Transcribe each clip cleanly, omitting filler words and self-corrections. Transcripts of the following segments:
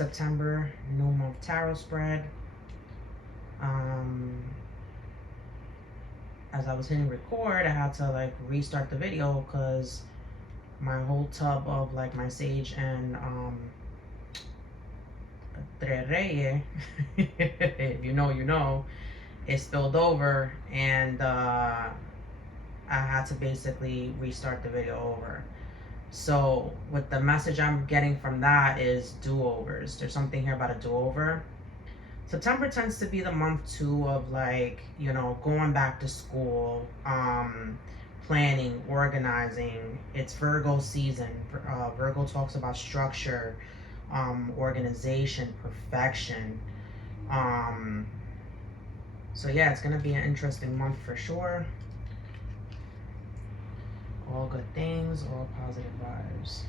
September new month tarot spread. As I was hitting record, I had to like restart the video because my whole tub of like my sage and Tres Reyes, if you know, you know, it spilled over, and I had to basically restart the video over. So what the message I'm getting from that is do-overs. There's something here about a do-over. September tends to be the month too of like, you know, going back to school, planning, organizing. It's Virgo season. Virgo talks about structure, organization, perfection. So yeah, it's gonna be an interesting month for sure. All good things, all positive vibes.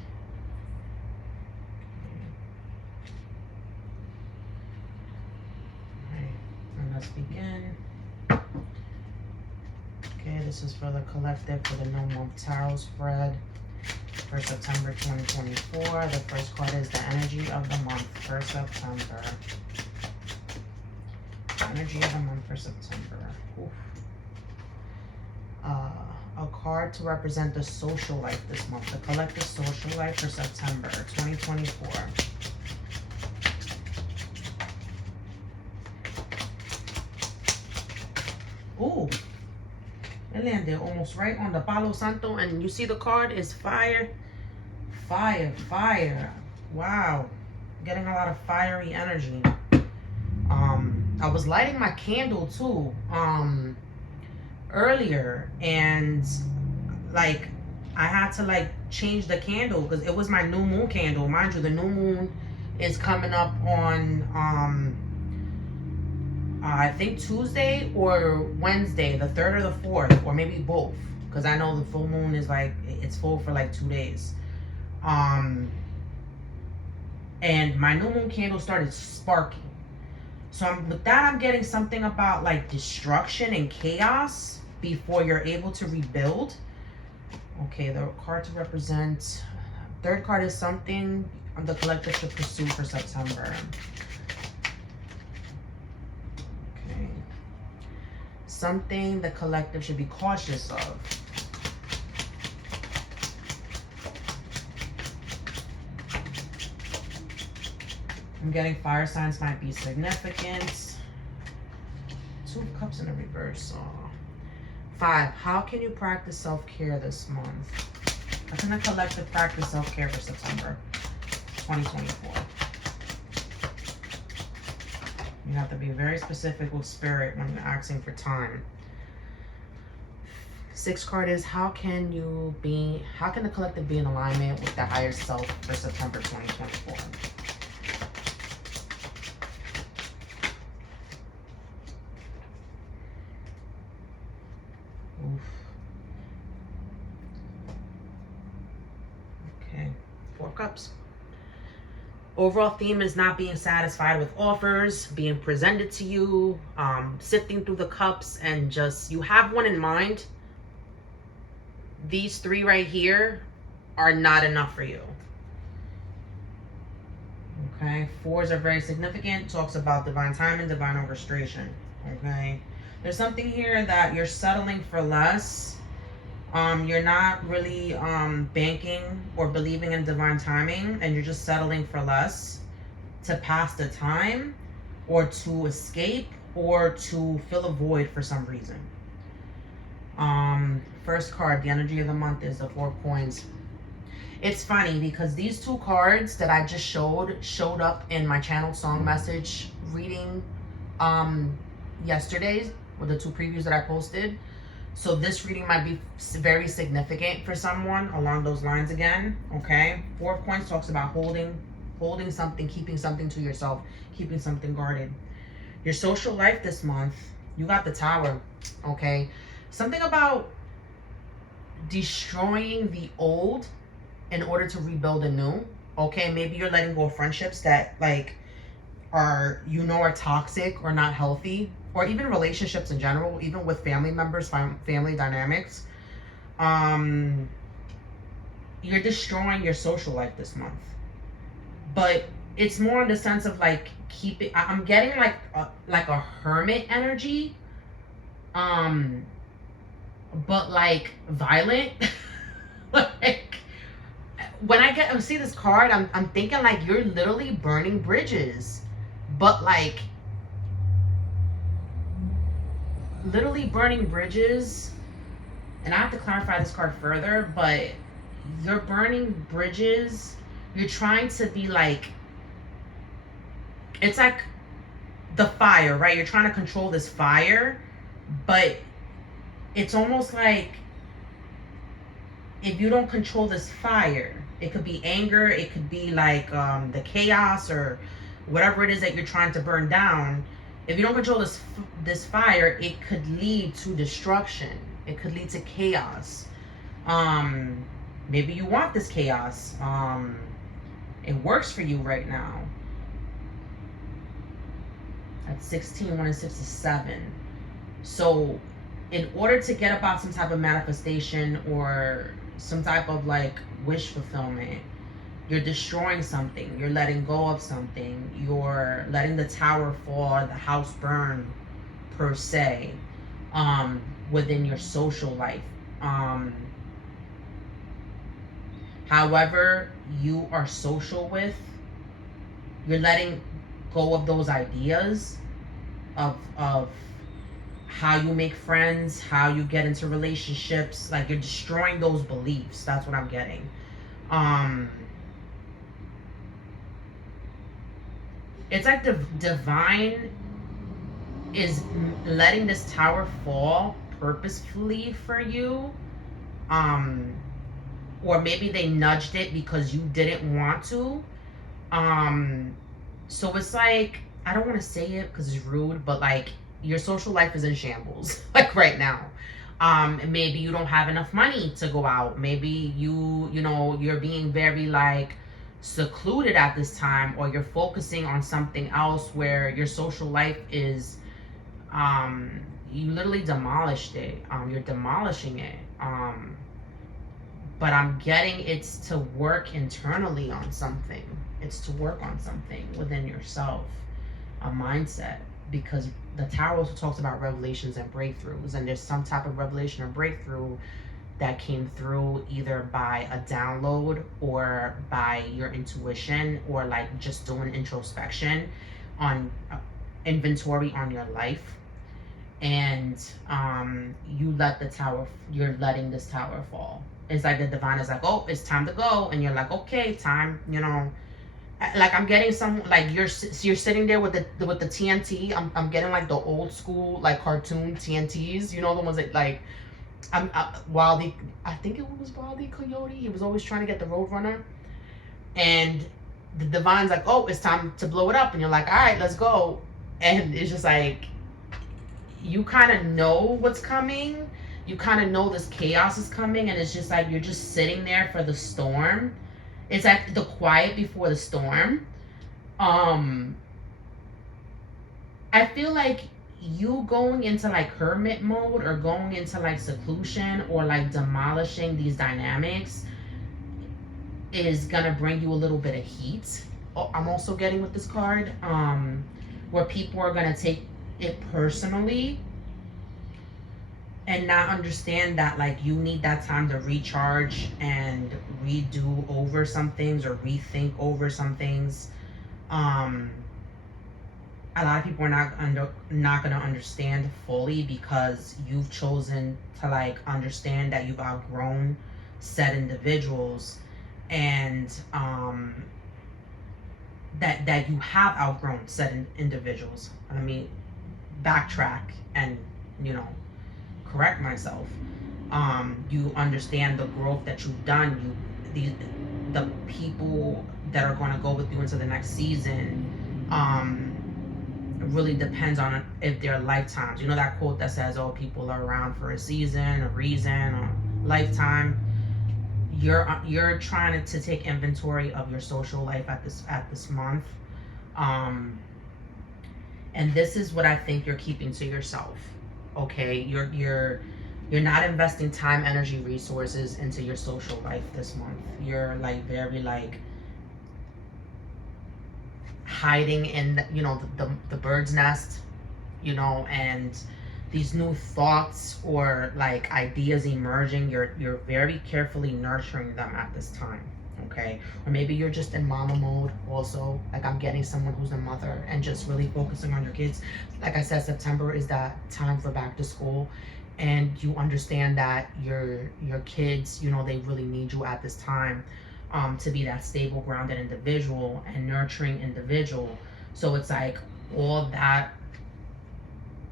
Alright, and let's begin. Okay, this is for the collective for the new month tarot spread for September 2024. The first card is the energy of the month for September. Energy of the month for September. Oof. A card to represent the social life this month. The collective social life for September 2024. Ooh. It landed almost right on the Palo Santo, and you see the card is fire. Fire, fire. Wow. Getting a lot of fiery energy. I was lighting my candle too earlier, and like I had to like change the candle because it was my new moon candle. Mind you, the new moon is coming up on I think Tuesday or Wednesday, the 3rd or the 4th, or maybe both, because I know the full moon is like, it's full for like 2 days. And my new moon candle started sparking. So with that, I'm getting something about like destruction and chaos before you're able to rebuild. Okay, the card to represent, third card is something the collective should pursue for September. Okay. Something the collective should be cautious of. I'm getting fire signs might be significant. 2 of Cups in the reverse. 5. How can you practice self-care this month? How can the collective practice self-care for September 2024? You have to be very specific with spirit when you're asking for time. 6 card is how can the collective be in alignment with the higher self for September 2024? Oof. Okay, 4 of Cups. Overall theme is not being satisfied with offers being presented to you, sifting through the cups, and just you have one in mind. These 3 right here are not enough for you. Okay, 4s are very significant. Talks about divine timing, divine orchestration. Okay, there's something here that you're settling for less. You're not really banking or believing in divine timing, and you're just settling for less to pass the time or to escape or to fill a void for some reason. First card, the energy of the month, is the 4 of Coins. It's funny because these 2 cards that I just showed up in my channel song message reading yesterday's with the 2 previews that I posted. So this reading might be very significant for someone along those lines again. Okay, 4 of Coins talks about holding something, keeping something to yourself, keeping something guarded. Your social life this month, you got the Tower. Okay, something about destroying the old in order to rebuild a new. Okay, maybe you're letting go of friendships that like are toxic or not healthy, or even relationships in general, even with family members, family dynamics. You're destroying your social life this month, but it's more in the sense of like keeping. I'm getting like a hermit energy, um, but like violent. Like when I get see this card, I'm thinking like you're literally burning bridges, but like literally burning bridges. And I have to clarify this card further, but you're burning bridges. You're trying to be like, it's like the fire, right? You're trying to control this fire, but it's almost like if you don't control this fire, it could be anger, it could be like the chaos or whatever it is that you're trying to burn down. If you don't control this fire, it could lead to destruction. It could lead to chaos. Um, Maybe you want this chaos. It works for you right now. At 16, 1 and 6 is 7. So in order to get about some type of manifestation or some type of like wish fulfillment, you're destroying something, you're letting go of something, you're letting the tower fall, the house burn per se, within your social life. However you are social with, you're letting go of those ideas of how you make friends, how you get into relationships. Like you're destroying those beliefs. That's what I'm getting. It's like the divine is letting this tower fall purposefully for you. Or maybe they nudged it because you didn't want to. So it's like, I don't want to say it because it's rude, but like your social life is in shambles like right now. Maybe you don't have enough money to go out. Maybe you're being very like secluded at this time, or you're focusing on something else where your social life is, you literally demolished it. You're demolishing it. But I'm getting it's to work internally on something. It's to work on something within yourself, a mindset. Because the Tower also talks about revelations and breakthroughs, and there's some type of revelation or breakthrough that came through either by a download or by your intuition, or like just doing introspection on inventory on your life. And you're letting this tower fall. It's like the divine is like, oh, it's time to go, and you're like, okay, time, like I'm getting some, like you're sitting there with the TNT. I'm getting like the old school like cartoon TNTs, the ones that like Wildy, I think it was Wildy Coyote. He was always trying to get the Roadrunner, and the divine's like, oh, it's time to blow it up, and you're like, all right, let's go. And it's just like, you kind of know what's coming. You kind of know this chaos is coming, and it's just like you're just sitting there for the storm. It's like the quiet before the storm. I feel like you going into like hermit mode, or going into like seclusion, or like demolishing these dynamics is gonna bring you a little bit of heat. I'm also getting with this card, where people are gonna take it personally and not understand that like you need that time to recharge and redo over some things, or rethink over some things. A lot of people are not gonna understand fully, because you've chosen to like understand that you've outgrown said individuals, and that you have outgrown said individuals. Let me backtrack and correct myself. You understand the growth that you've done. The people that are going to go with you into the next season. It really depends on if they're lifetimes. You know that quote that says, "Oh, people are around for a season, a reason, or lifetime." You're trying to take inventory of your social life at this month, and this is what I think you're keeping to yourself. Okay, you're not investing time, energy, resources into your social life this month. You're like very like hiding in the bird's nest, and these new thoughts or like ideas emerging, you're very carefully nurturing them at this time. Okay, or maybe you're just in mama mode also, like I'm getting someone who's a mother and just really focusing on your kids. Like I said, September is that time for back to school, and you understand that your kids, they really need you at this time, to be that stable, grounded individual and nurturing individual. So it's like all that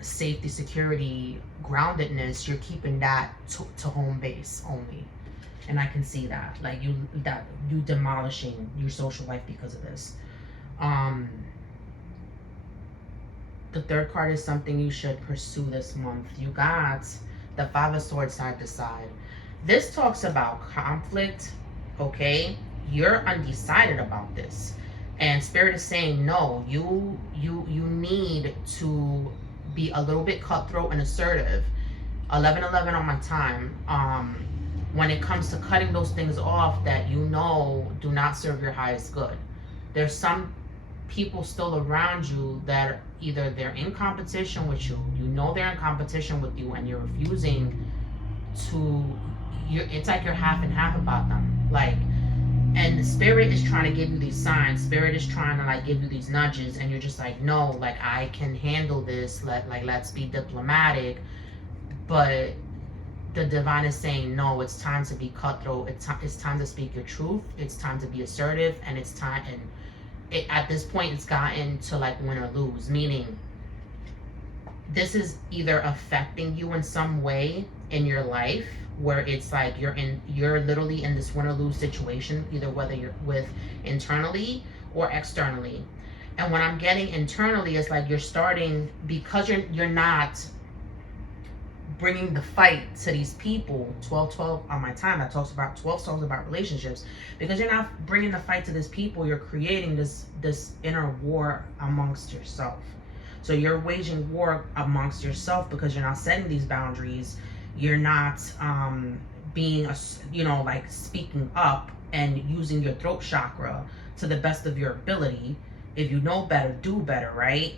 safety, security, groundedness, you're keeping that to home base only. And I can see that, like you demolishing your social life because of this. Um, the third card is something you should pursue this month. You got the Five of Swords side to side. This talks about conflict, okay? You're undecided about this. And Spirit is saying, no, you need to be a little bit cutthroat and assertive. 11:11 on my time. When it comes to cutting those things off that do not serve your highest good. There's some people still around you that either they're in competition with you, they're in competition with you, and you're refusing to. It's like you're half and half about them. Like, and the Spirit is trying to give you these signs. Spirit is trying to like give you these nudges, and you're just like, no, like I can handle this. Let's be diplomatic. But the divine is saying, no, it's time to be cutthroat. It's time to speak your truth. It's time to be assertive, and it's time. And at this point, it's gotten to like win or lose. Meaning, this is either affecting you in some way in your life, where it's like you're literally in this win or lose situation, either whether you're with internally or externally. And when I'm getting internally, it's like you're starting, because you're not bringing the fight to these people. 12:12 on my time, that talks about 12 songs about relationships. Because you're not bringing the fight to these people, you're creating this inner war amongst yourself. So you're waging war amongst yourself because you're not setting these boundaries. You're not being like speaking up and using your throat chakra to the best of your ability. If you know better, do better, right?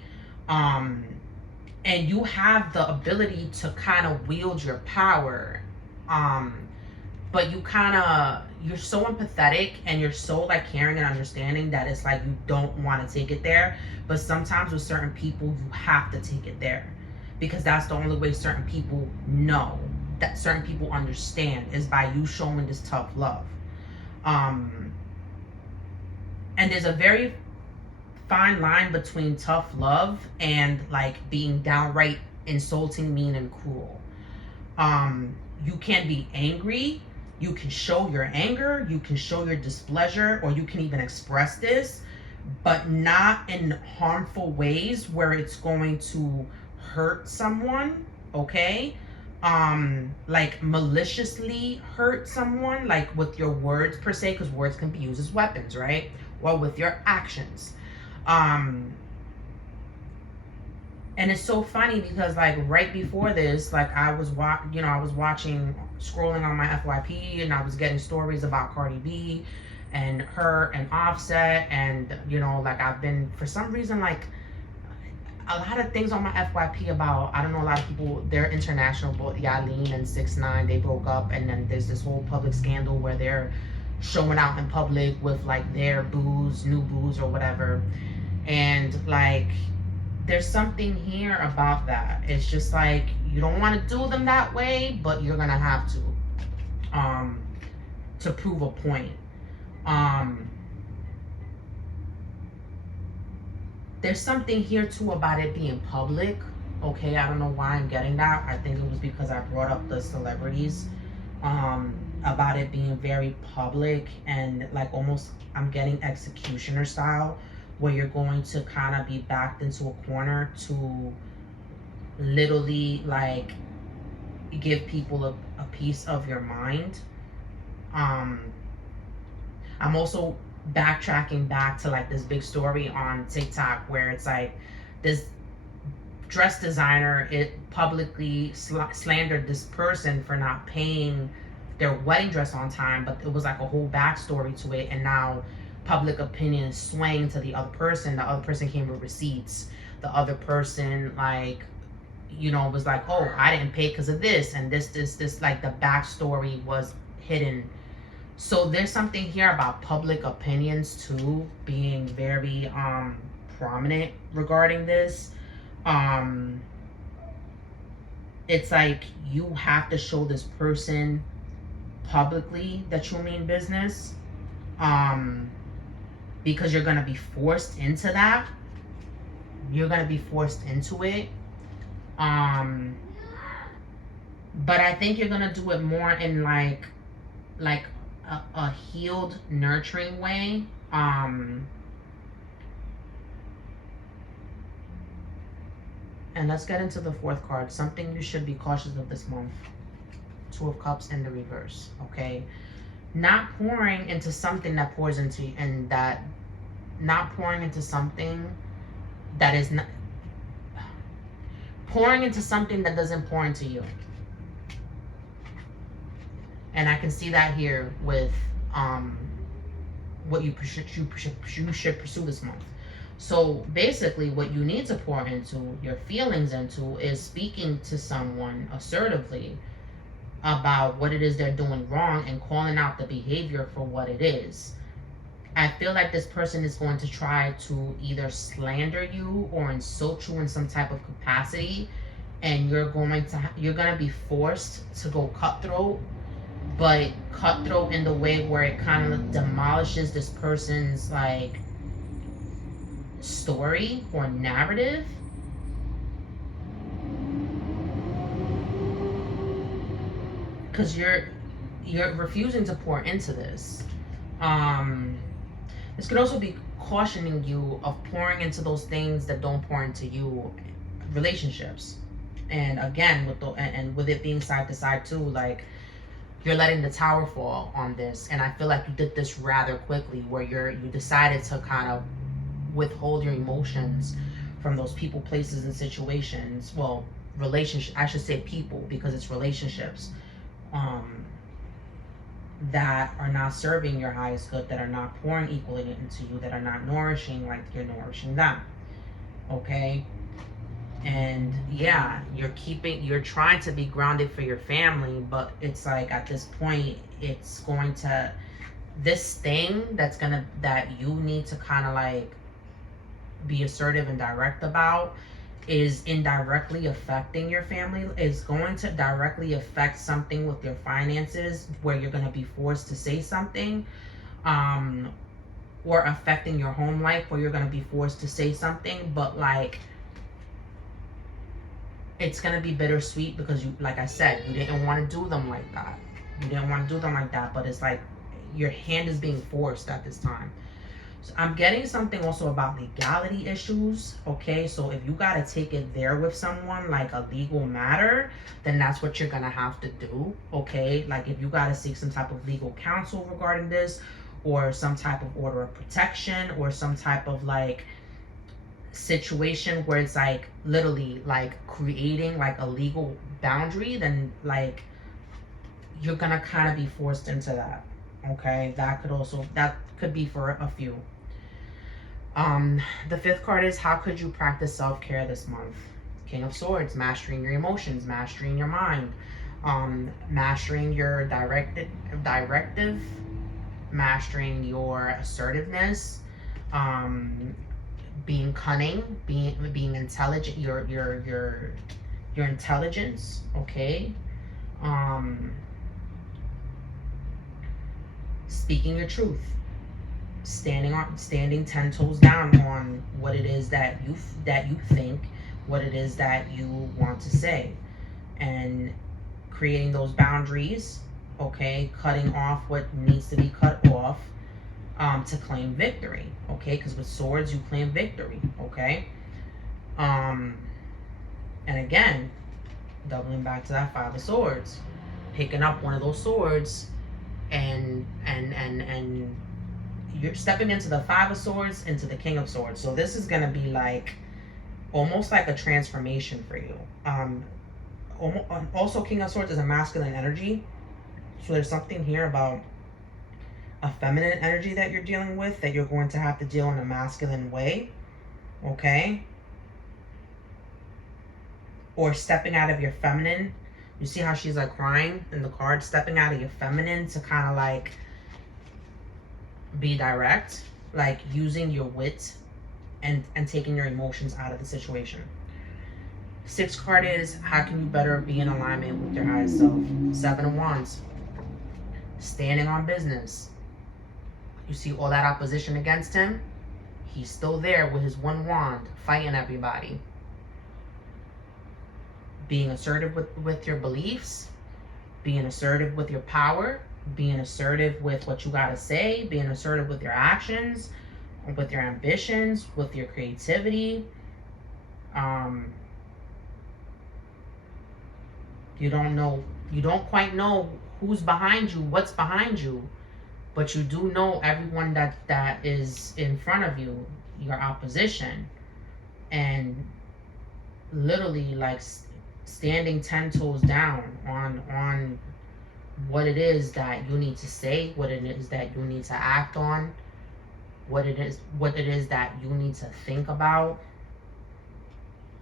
And you have the ability to kind of wield your power, but you're so empathetic and you're so like caring and understanding that it's like you don't want to take it there. But sometimes with certain people, you have to take it there, because that's the only way certain people know, that certain people understand, is by you showing this tough love. And there's a very fine line between tough love and like being downright insulting, mean, and cruel. You can be angry, you can show your anger, you can show your displeasure, or you can even express this, but not in harmful ways where it's going to hurt someone, okay? Like maliciously hurt someone, like with your words per se, because words can be used as weapons, right? Or with your actions. And it's so funny because like right before this, like I was watching, scrolling on my FYP, and I was getting stories about Cardi B and her and Offset, and like I've been, for some reason, like a lot of things on my FYP about, I don't know, a lot of people, they're international, but Yaleen and 6ix9ine, they broke up, and then there's this whole public scandal where they're showing out in public with like their new booze or whatever. And like there's something here about that. It's just like you don't want to do them that way, but you're gonna have to prove a point. There's something here too about it being public. Okay, I don't know why I'm getting that. I think it was because I brought up the celebrities, about it being very public, and like almost I'm getting executioner style, where you're going to kind of be backed into a corner to literally like give people a piece of your mind. I'm also backtracking back to like this big story on TikTok where it's like this dress designer, it publicly slandered this person for not paying their wedding dress on time, but it was like a whole backstory to it. And now public opinion is swaying to the other person came with receipts. The other person, like, was like, oh, I didn't pay because of this and this, like the backstory was hidden. So there's something here about public opinions too being very prominent regarding this. It's like you have to show this person publicly that you mean business, because you're gonna be forced into that. You're gonna be forced into it. But I think you're gonna do it more in like a healed, nurturing way. And let's get into the fourth card. Something you should be cautious of this month. Two of Cups in the reverse. Okay, not pouring into something that pours into you, and that not pouring into something that is not pouring into something that doesn't pour into you. And I can see that here with what you should pursue this month. So basically, what you need to pour into your feelings into is speaking to someone assertively about what it is they're doing wrong and calling out the behavior for what it is. I feel like this person is going to try to either slander you or insult you in some type of capacity, and you're going to be forced to go cutthroat, but cutthroat in the way where it kind of demolishes this person's like story or narrative. Because you're refusing to pour into this. This could also be cautioning you of pouring into those things that don't pour into you, relationships. And again, with it being side to side too, like you're letting the tower fall on this, and I feel like you did this rather quickly, where you decided to kind of withhold your emotions from those people, places, and situations. Well, relationship, I should say people, because it's relationships that are not serving your highest good, that are not pouring equally into you, that are not nourishing like you're nourishing them. Okay? And yeah, you're trying to be grounded for your family, but it's like at this point, it's going to, this thing that you need to kind of like be assertive and direct about is indirectly affecting your family, is going to directly affect something with your finances, where you're going to be forced to say something, or affecting your home life, where you're going to be forced to say something, but like it's going to be bittersweet, because you, like I said, you didn't want to do them like that. But it's like your hand is being forced at this time. So I'm getting something also about legality issues. Okay, so if you got to take it there with someone, like a legal matter, then that's what you're going to have to do. Okay, like if you got to seek some type of legal counsel regarding this, or some type of order of protection, or some type of like situation where it's like literally like creating like a legal boundary, then like you're going to kind of be forced into that. Okay, that could be for a few. The fifth card is, how could you practice self-care this month? King of Swords, mastering your emotions, mastering your mind, mastering your directive, mastering your assertiveness, being cunning, being intelligent, your intelligence. Okay, speaking your truth, standing 10 toes down on what it is that you think, what it is that you want to say, and creating those boundaries. Okay, cutting off what needs to be cut off, to claim victory. Okay, because with swords you claim victory. Okay, and again, doubling back to that Five of Swords, picking up one of those swords, and you're stepping into the Five of Swords, into the King of Swords. So this is going to be like almost like a transformation for you. Also, King of Swords is a masculine energy, so there's something here about a feminine energy that you're dealing with, that you're going to have to deal in a masculine way, okay? Or stepping out of your feminine. You see how she's like crying in the card? Stepping out of your feminine to kind of like be direct, like using your wit and taking your emotions out of the situation. Sixth card is, how can you better be in alignment with your higher self? Seven of Wands, standing on business. You see all that opposition against him? He's still there with his one wand, fighting everybody. Being assertive with your beliefs, being assertive with your power, being assertive with what you gotta say, being assertive with your actions, with your ambitions, with your creativity. You don't quite know who's behind you, what's behind you, but you do know everyone that is in front of you, your opposition, and literally like standing 10 toes down on what it is that you need to say, what it is that you need to act on, what it is that you need to think about,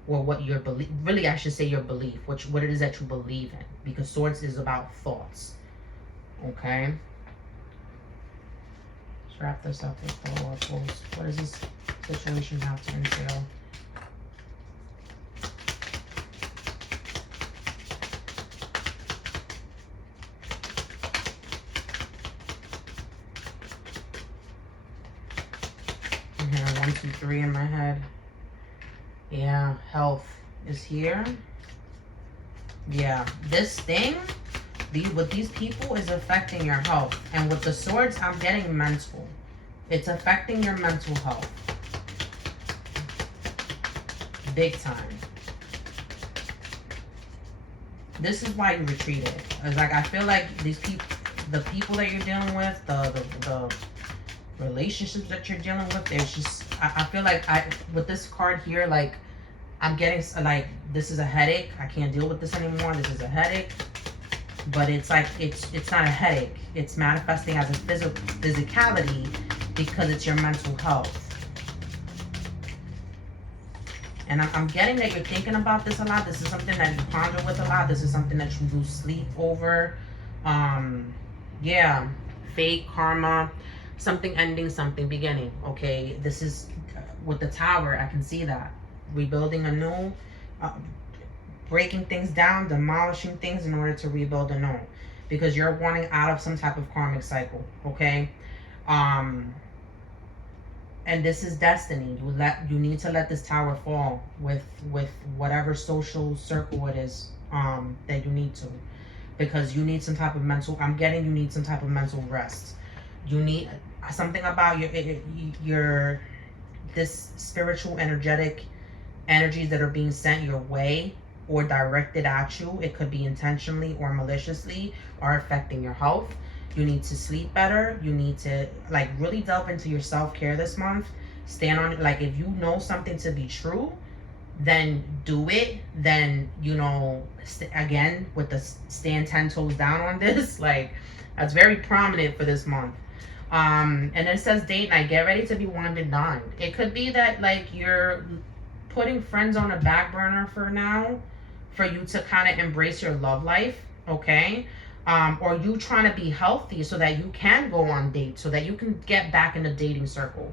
or what your belief, really I should say your belief, what it is that you believe in, because Swords is about thoughts. Okay, let's wrap this up with the oracles. What does this situation have to entail? I'm hearing 1, 2, 3 in my head. Yeah, health is here. Yeah, this thing, with these people is affecting your health. And with the Swords, I'm getting mental. It's affecting your mental health. Big time. This is why you retreated. It's like, I feel like these people, the people that you're dealing with, the relationships that you're dealing with, there's just, I feel like with this card here, like, I'm getting, like, this is a headache. I can't deal with this anymore. This is a headache. But it's like, it's not a headache. It's manifesting as a physicality because it's your mental health. And I'm getting that you're thinking about this a lot. This is something that you ponder with a lot. This is something that you lose sleep over. Yeah, fate, karma, something ending, something beginning. Okay, this is with the Tower. I can see that. Rebuilding anew, breaking things down, demolishing things in order to rebuild anew, because you're wanting out of some type of karmic cycle. Okay, and this is destiny. You need to let this Tower fall with whatever social circle it is that you need to, because you need some type of mental. I'm getting you need some type of mental rest. You need something about your this spiritual energetic energies that are being sent your way or directed at you. It could be intentionally or maliciously, are affecting your health. You need to sleep better. You need to like really delve into your self-care this month. Stand on it. Like, if you know something to be true, then do it. Then, again, with the stand 10 toes down on this, like, that's very prominent for this month. And it says date night, get ready to be wined and dined. It could be that like you're putting friends on a back burner for now, for you to kind of embrace your love life, okay? Or you trying to be healthy so that you can go on dates, so that you can get back in the dating circle.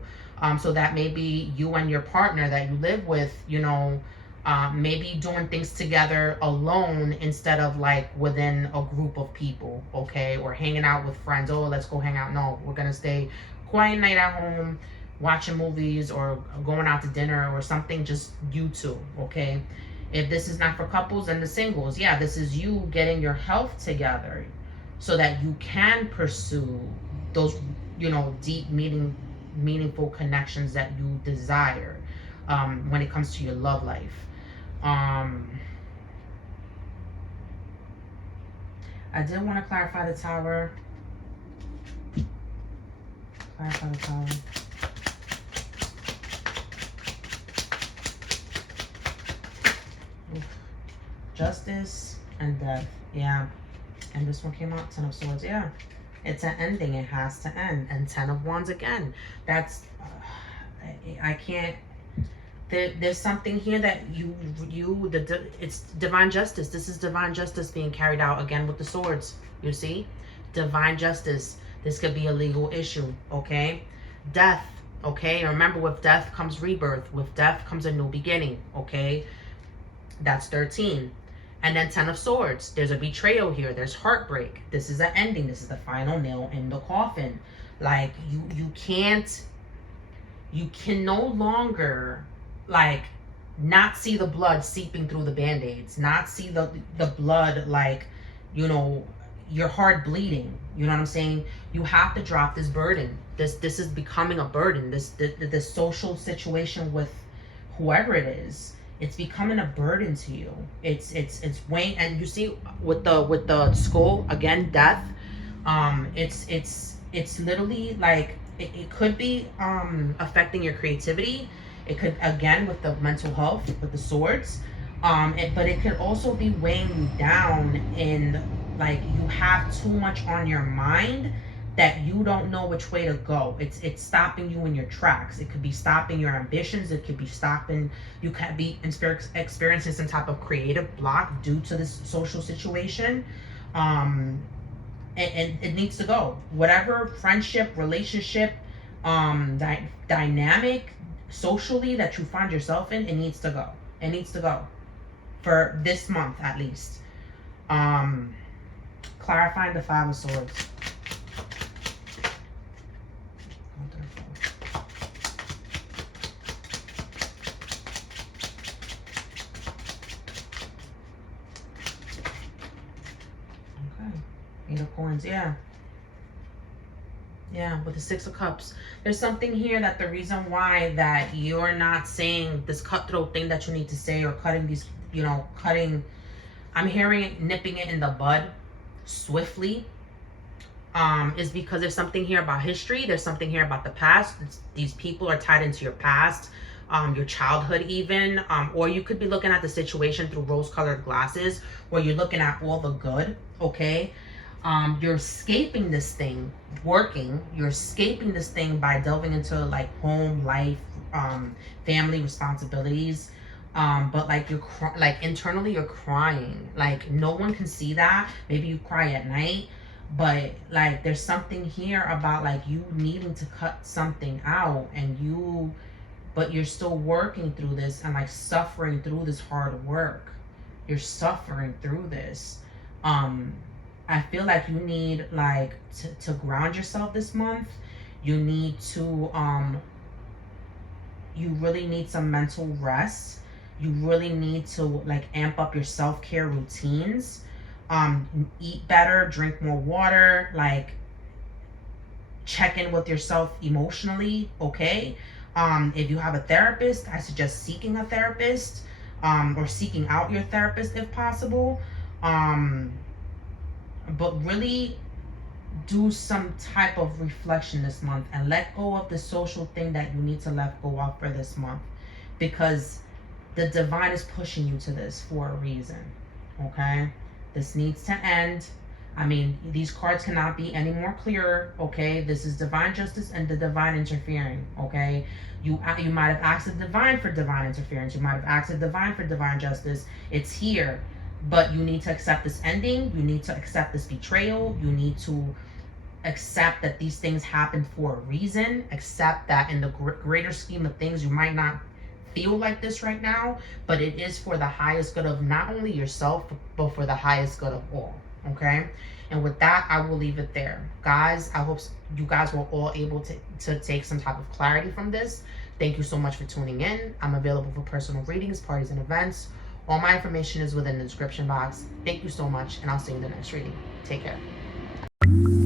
So that maybe you and your partner that you live with, maybe doing things together alone instead of like within a group of people, okay? Or hanging out with friends. Oh, let's go hang out. No, we're gonna stay quiet night at home, watching movies or going out to dinner or something, just you two, okay? If this is not for couples and the singles, yeah, this is you getting your health together so that you can pursue those, deep, meaningful connections that you desire when it comes to your love life. I did want to clarify the Tower. Clarify the Tower. Justice and death. Yeah. And this one came out, Ten of Swords. Yeah. It's an ending. It has to end. And 10 of Wands again. That's, I can't, there's something here that it's divine justice. This is divine justice being carried out again with the swords. You see? Divine justice. This could be a legal issue, okay? Death, okay? Remember, with death comes rebirth. With death comes a new beginning, okay? That's 13. And then 10 of Swords. There's a betrayal here. There's heartbreak. This is an ending. This is the final nail in the coffin. Like, you can no longer, like, not see the blood seeping through the band-aids. Not see the blood, like, you know, your heart bleeding. You know what I'm saying? You have to drop this burden. This is becoming a burden. This social situation with whoever it is, it's becoming a burden to you. It's weighing. And you see with the skull again, death. It's literally like it could be affecting your creativity. It could, again, with the mental health, with the swords. But it could also be weighing you down in, like, you have too much on your mind that you don't know which way to go. It's stopping you in your tracks. It could be stopping your ambitions. It could be stopping, you could be experiencing some type of creative block due to this social situation. And it needs to go. Whatever friendship, relationship, dynamic, socially that you find yourself in, it needs to go. It needs to go. For this month, at least. Clarifying the Five of Swords. Okay. Eight of Coins, yeah. Yeah, with the Six of Cups. There's something here that the reason why that you're not saying this cutthroat thing that you need to say, or cutting these, you know, I'm hearing it, nipping it in the bud swiftly, is because there's something here about history. There's something here about the past. These people are tied into your past, your childhood even, or you could be looking at the situation through rose-colored glasses, where you're looking at all the good, okay? You're escaping this thing, you're escaping this thing by delving into, like, home life, family responsibilities. But, like, like, internally you're crying. Like, no one can see that. Maybe you cry at night, but, like, there's something here about, like, you needing to cut something out, and but you're still working through this and, like, suffering through this hard work. You're suffering through this. I feel like you need, like, to ground yourself this month. You need to, you really need some mental rest. You really need to, like, amp up your self-care routines. Eat better, drink more water, like, check in with yourself emotionally, okay? If you have a therapist, I suggest seeking a therapist, or seeking out your therapist if possible. But really do some type of reflection this month and let go of the social thing that you need to let go of for this month, because the divine is pushing you to this for a reason, okay? This needs to end. I mean, these cards cannot be any more clearer, okay? This is divine justice and the divine interfering, okay? You might have asked the divine for divine interference. You might have asked the divine for divine justice. It's here. But you need to accept this ending. You need to accept this betrayal. You need to accept that these things happen for a reason. Accept that in the greater scheme of things, you might not feel like this right now, but it is for the highest good of not only yourself, but for the highest good of all, okay? And with that, I will leave it there. Guys, I hope you guys were all able to take some type of clarity from this. Thank you so much for tuning in. I'm available for personal readings, parties, and events. All my information is within the description box. Thank you so much, and I'll see you in the next reading. Take care.